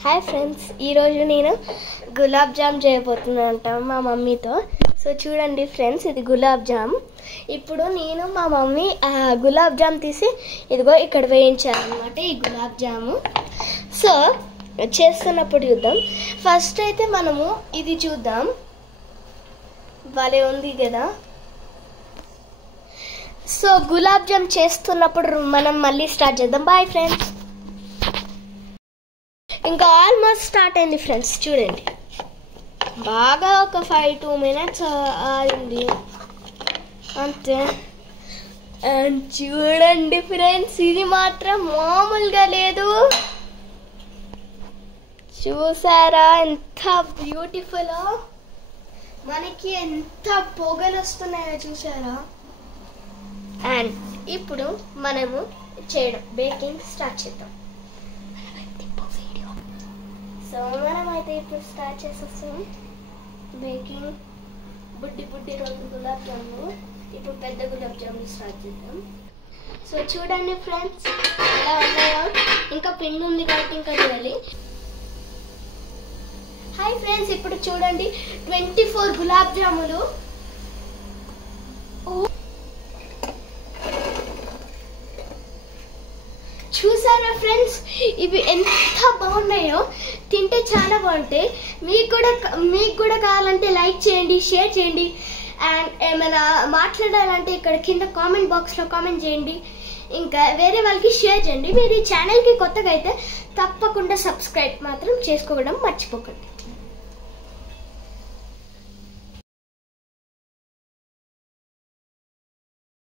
Hi friends, ఈరోజు నేను గులాబ్ జామ్ చేయబోతున్నాను మా మమ్మీతో. సో చూడండి ఫ్రెండ్స్, ఇది గులాబ్ జామ్. ఇప్పుడు నేను మా మమ్మీ గులాబ్ జామ్ తీసి ఇదిగో ఇక్కడ వేయించాలన్నమాట ఈ గులాబ్ జాము. సో చేస్తున్నప్పుడు చూద్దాం. ఫస్ట్ అయితే మనము ఇది చూద్దాం, భలే ఉంది కదా. సో గులాబ్ జామ్ చేస్తున్నప్పుడు మనం మళ్ళీ స్టార్ట్ చేద్దాం. Boy friends. ఇంకా ఆల్మోస్ట్ స్టార్ట్ అయింది ఫ్రెండ్స్. చూడండి, బాగా ఒక 5-2 minutes అయింది అంతే. అండ్ చూడండి ఫ్రెండ్స్, ఇది మాత్రం మామూలుగా లేదు. చూసారా ఎంత బ్యూటిఫుల్, మనకి ఎంత పొగలు వస్తున్నాయో చూసారా. అండ్ ఇప్పుడు మనము చేయడం బేకింగ్ స్టార్ట్ చేద్దాం. సో మనం అయితే ఇప్పుడు స్టార్ట్ చేసేస్తాం బేకింగ్. బుడ్డి 2 గులాబ్ జాములు, ఇప్పుడు పెద్ద గులాబ్ జాములు స్టార్ట్ చేద్దాం. సో చూడండి ఫ్రెండ్స్ ఎలా ఉన్నాయో. ఇంకా పిండి ఉంది కాబట్టి ఇంకా చేయాలి. హాయ్ ఫ్రెండ్స్, ఇప్పుడు చూడండి 24 గులాబ్ జాములు. చూసారా ఫ్రెండ్స్, ఇవి ఎంత బాగున్నాయో, తింటే చాలా బాగుంటాయి. మీకు కూడా కావాలంటే లైక్ చేయండి, షేర్ చేయండి. అండ్ ఏమైనా మాట్లాడాలంటే ఇక్కడ కింద కామెంట్ బాక్స్లో కామెంట్ చేయండి. ఇంకా వేరే వాళ్ళకి షేర్ చేయండి. మీరు ఈ ఛానల్కి కొత్తగా అయితే తప్పకుండా సబ్స్క్రైబ్ మాత్రం చేసుకోవడం మర్చిపోకండి.